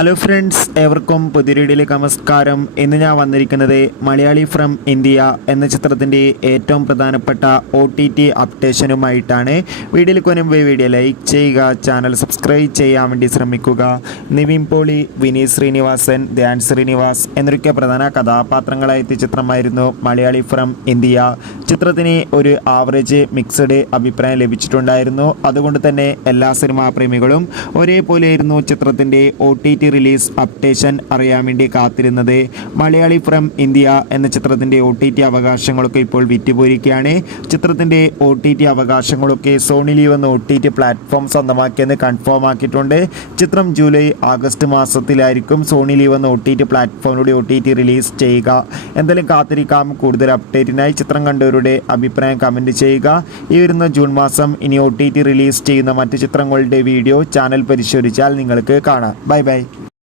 Hello friends, ഏവർക്കും പുതിയ വീഡിയോയിലേക്ക് നമസ്കാരം. ഇന്ന് ഞാൻ വന്നിരിക്കുന്നത് മലയാളി ഫ്രം ഇന്ത്യ എന്ന ചിത്രത്തിൻ്റെ ഏറ്റവും പ്രധാനപ്പെട്ട OTT അപ്ഡേഷനുമായിട്ടാണ്. വീഡിയോയിൽ കൊനുമ്പ് വീഡിയോ ലൈക്ക് ചെയ്യുക, ചാനൽ സബ്സ്ക്രൈബ് ചെയ്യാൻ വേണ്ടി ശ്രമിക്കുക. നിവിൻ പോളി, വിനീത് ശ്രീനിവാസൻ, ധ്യാൻ ശ്രീനിവാസ് എന്നൊക്കെ പ്രധാന കഥാപാത്രങ്ങളായ ചിത്രമായിരുന്നു മലയാളി ഫ്രം ഇന്ത്യ. ചിത്രത്തിന് ഒരു ആവറേജ് മിക്സഡ് അഭിപ്രായം ലഭിച്ചിട്ടുണ്ടായിരുന്നു. അതുകൊണ്ട് തന്നെ എല്ലാ സിനിമാ പ്രേമികളും ഒരേപോലെയായിരുന്നു ചിത്രത്തിൻ്റെ OTT റിലീസ് അപ്ഡേഷൻ അറിയാൻ വേണ്ടി കാത്തിരുന്നത്. മലയാളി ഫ്രം ഇന്ത്യ എന്ന ചിത്രത്തിൻ്റെ OTT അവകാശങ്ങളൊക്കെ ഇപ്പോൾ വിറ്റുപോയിരിക്കുകയാണ്. ചിത്രത്തിൻ്റെ OTT അവകാശങ്ങളൊക്കെ സോണി ലീവ് എന്ന OTT പ്ലാറ്റ്ഫോം സ്വന്തമാക്കിയെന്ന് കൺഫേം ആക്കിയിട്ടുണ്ട്. ചിത്രം ജൂലൈ ആഗസ്റ്റ് മാസത്തിലായിരിക്കും സോണി ലീവ് എന്ന OTT പ്ലാറ്റ്ഫോമിലൂടെ OTT റിലീസ് ചെയ്യുക. എന്തായാലും കാത്തിരിക്കാം. കൂടുതൽ അപ്ഡേറ്റിനായി ചിത്രം കണ്ടവരുടെ അഭിപ്രായം കമൻറ്റ് ചെയ്യുക. ഈ വരുന്ന ജൂൺ മാസം ഇനി OTT റിലീസ് ചെയ്യുന്ന മറ്റ് ചിത്രങ്ങളുടെ വീഡിയോ ചാനൽ പരിശോധിച്ചാൽ നിങ്ങൾക്ക് കാണാം. Bye bye.